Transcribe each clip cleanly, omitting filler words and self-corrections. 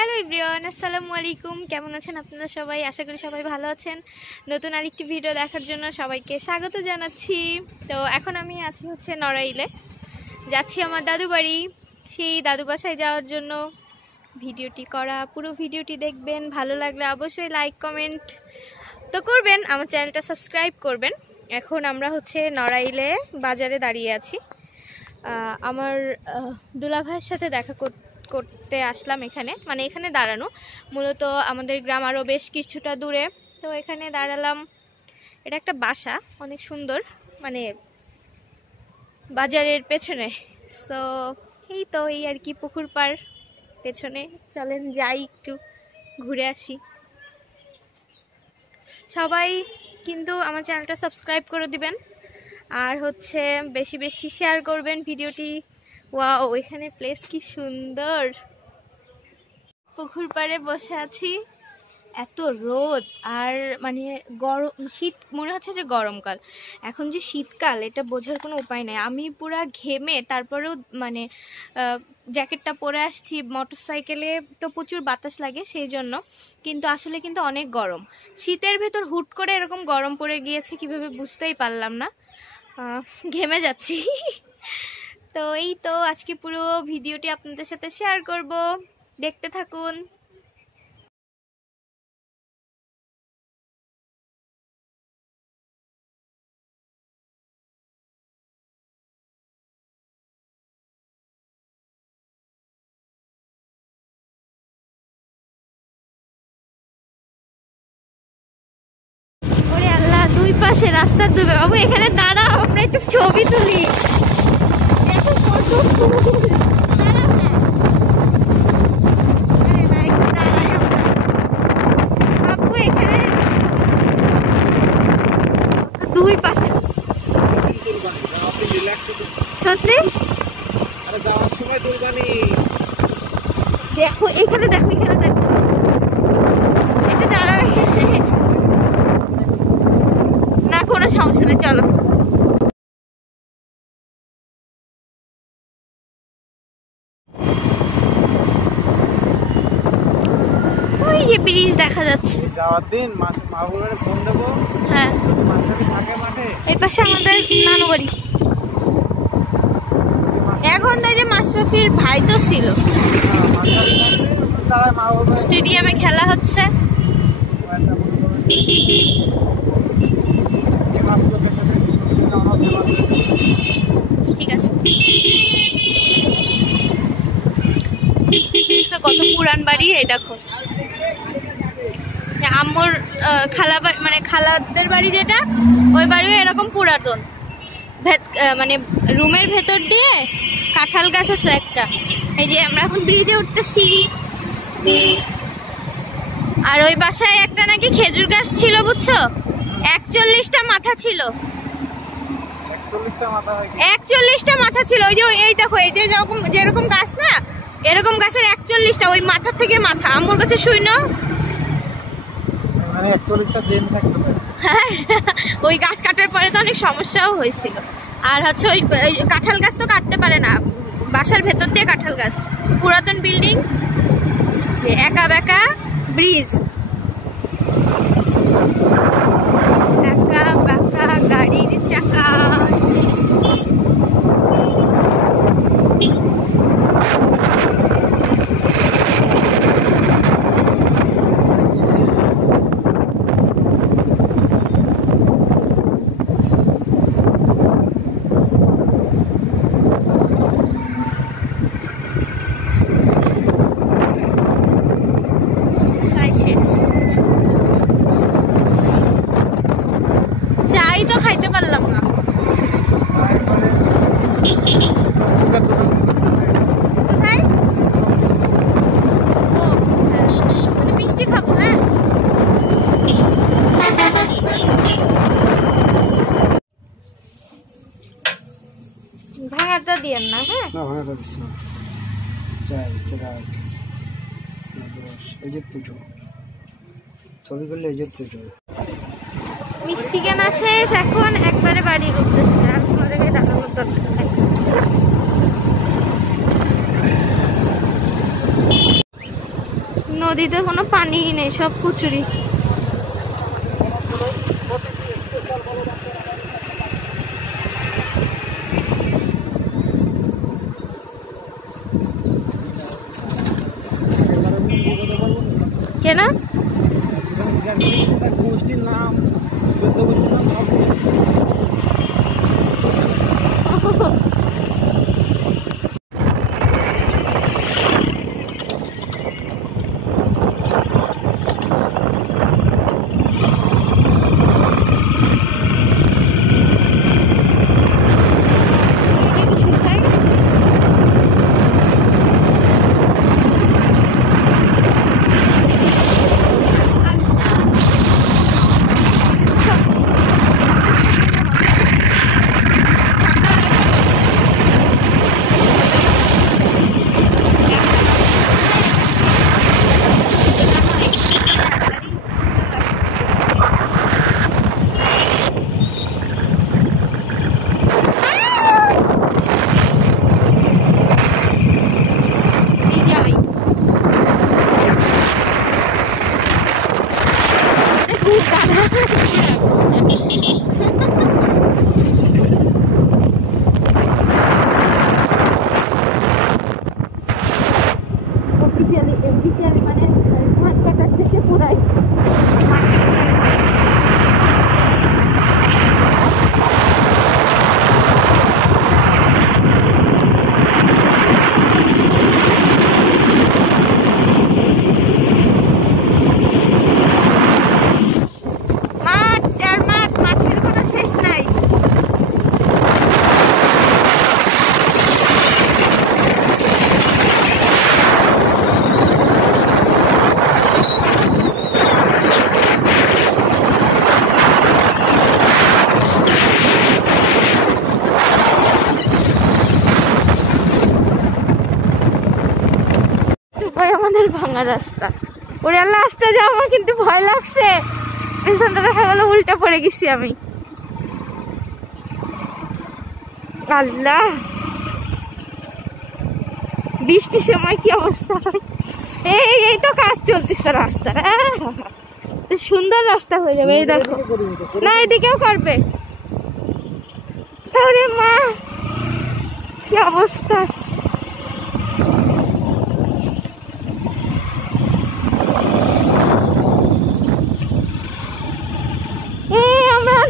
Hello everyone, আসসালামু আলাইকুম। কেমন আছেন আপনারা সবাই? আশা করি সবাই ভালো আছেন। নতুন আরেকটি ভিডিও দেখার জন্য সবাইকে স্বাগত জানাচ্ছি। তো এখন আমি আছি হচ্ছে নড়াইলে, যাচ্ছি আমার দাদু বাড়ি। সেই দাদু বাসায় যাওয়ার জন্য ভিডিওটি করা। পুরো ভিডিওটি দেখবেন, ভালো লাগলে অবশ্যই লাইক কমেন্ট তো করবেন, আমার চ্যানেলটা সাবস্ক্রাইব করবেন। এখন আমরা হচ্ছে নড়াইলে বাজারে দাঁড়িয়ে আছি। আমার দুলাভাইয়ের সাথে দেখা করতে আসলাম এখানে, মানে এখানে দাঁড়ানো। মূলত আমাদের গ্রাম আরও বেশ কিছুটা দূরে, তো এখানে দাঁড়ালাম। এটা একটা বাসা, অনেক সুন্দর, মানে বাজারের পেছনে। সো এই আর কি, পুকুর পাড় পেছনে। চলেন যাই, একটু ঘুরে আসি। সবাই কিন্তু আমার চ্যানেলটা সাবস্ক্রাইব করে দিবেন, আর হচ্ছে বেশি বেশি শেয়ার করবেন ভিডিওটি। ওয়াও, এখানে প্লেস কি সুন্দর। পুকুর পাড়ে বসে আছি, এত রোদ, আর মানে গরম, শীত মনে হচ্ছে যে গরমকাল। এখন যে শীতকাল এটা বোঝার কোনো উপায় নেই। আমি পুরা ঘেমে তারপরেও মানে জ্যাকেটটা পরে আসছি। মোটরসাইকেলে তো প্রচুর বাতাস লাগে সেই জন্য, কিন্তু আসলে কিন্তু অনেক গরম। শীতের ভেতর হুট করে এরকম গরম পড়ে গিয়েছে কিভাবে বুঝতেই পারলাম না, ঘেমে যাচ্ছি। তো আজকে পুরো ভিডিওটি আপনাদের সাথে শেয়ার করব, দেখতে থাকুন। ওরে আল্লাহ, দুই পাশে রাস্তার দুই বাবু, এখানে দাঁড়াও, আমরা একটু ছবি তুলি। দেখো কত ফুল। দাঁড়াও না। আরে না, একটু দাঁড়াই আমরা। বাবু এখানে দুই পাশে সত্যি। দেখো এখানে, দেখো এখানে, দেখো এটা দাঁড়াও। না, কোনো সমস্যা নেই, চলো। ওই যে ব্রিজ দেখা যাচ্ছে। হ্যাঁ, এই পাশে আমাদের নানু বাড়ি। এখন তো যে মাশরাফির ভাই তো ছিল, স্টেডিয়ামে খেলা হচ্ছে। ঠিক আছে, কত পুরান বাড়ি। এই দেখো আম্মুর খালা, মানে খালাদের বাড়ি যেটা, ওই বাড়িও এরকম পুরাতন। মানে রুমের ভেতর দিয়ে কাঁঠাল গাছ আছে একটা। এই যে আমরা এখন ব্রিজে উঠতেছি। আর ওই বাসায় একটা নাকি খেজুর গাছ ছিল, বুঝছো? 41টা মাথা ছিল। 41টা মাথা ছিল। ওই যে এই দেখো, এই যে যেরকম গাছ না, এরকম গাছের 41টা, ওই মাথার থেকে মাথা। আম্মুর কাছে শুইনো, ওই গাছ কাটার পরে তো অনেক সমস্যাও হয়েছিল। আর হচ্ছে ওই কাঁঠাল গাছ তো কাটতে পারে না, বাসার ভেতর দিয়ে কাঁঠাল গাছ। পুরাতন বিল্ডিং, একা বেকা ব্রিজ, একা বেকা গাড়ির চাকা। চাই তো খাইতে পারলাম না। কোথায়? ও হ্যাঁ, মিষ্টি খাবো। হ্যাঁ, ভাঙাটা দিয়েন না। হ্যাঁ, ভাঙাটা দিচ্ছি না। ছবি করলে এই যে পুজো। মিষ্টি কেনা শেষ, এখন একবারে বাড়ির উদ্দেশ্যে। আর তোমাদেরকে দেখানোর দরকার নাই। নদীতে কোনো পানিই নেই, সব কুচুরি। কেনা গোষ্ঠীর নাম মানে ধান কাটা শেষে পুরাই আমাদের ভাঙা রাস্তা। ওরে আল্লাহ, আসতে যাও, আমার কিন্তু ভয় লাগছে। পেছনটা দেখা গেল উল্টে পড়ে গেছি আমি। আল্লাহ, বৃষ্টির সময় কি অবস্থা হয়। এই তো কাজ চলতেছে রাস্তা, সুন্দর রাস্তা হয়ে যাবে। এই দেখো, না এদিকেও করবে। আরে মা, কি অবস্থা।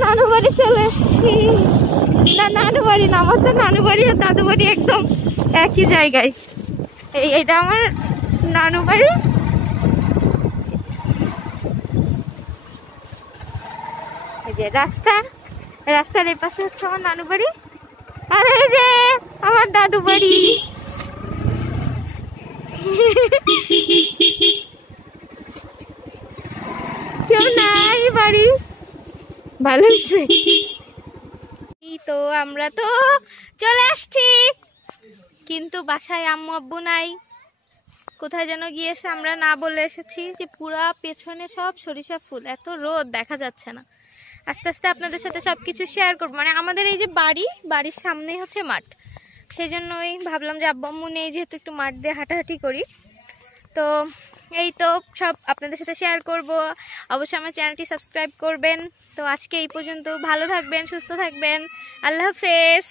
নানু বাড়ি চলে এসছি। না, নানু বাড়ি না, আমার তো নানু বাড়ি আর দাদু বাড়ি একদম একই জায়গায়। এইটা আমার নানু বাড়ি। এই যে রাস্তার এই পাশে হচ্ছে আমার নানু বাড়ি, আর এই যে আমার দাদু বাড়ি। কেউ নাই বাড়ি, ভালো হয়েছে। তো আমরা তো চলে আসছি, কিন্তু বাসায় আম্মু আব্বু নাই, কোথায় যেন গিয়েছে। আমরা না বলে এসেছি যে পুরা পেছনে সব সরিষা ফুল, এত রোদ দেখা যাচ্ছে না। আস্তে আস্তে আপনাদের সাথে সবকিছু শেয়ার করবো। মানে আমাদের এই যে বাড়ির সামনেই হচ্ছে মাঠ, সেই জন্যই ভাবলাম যে আব্বু আম্মু নেই যেহেতু, একটু মাঠ দিয়ে হাঁটাহাঁটি করি। তো এই তো সব আপনাদের সাথে শেয়ার করব। অবশ্যই আমার চ্যানেলটি সাবস্ক্রাইব করবেন। তো আজকে এই পর্যন্ত, ভালো থাকবেন, সুস্থ থাকবেন, আল্লাহ হাফেজ।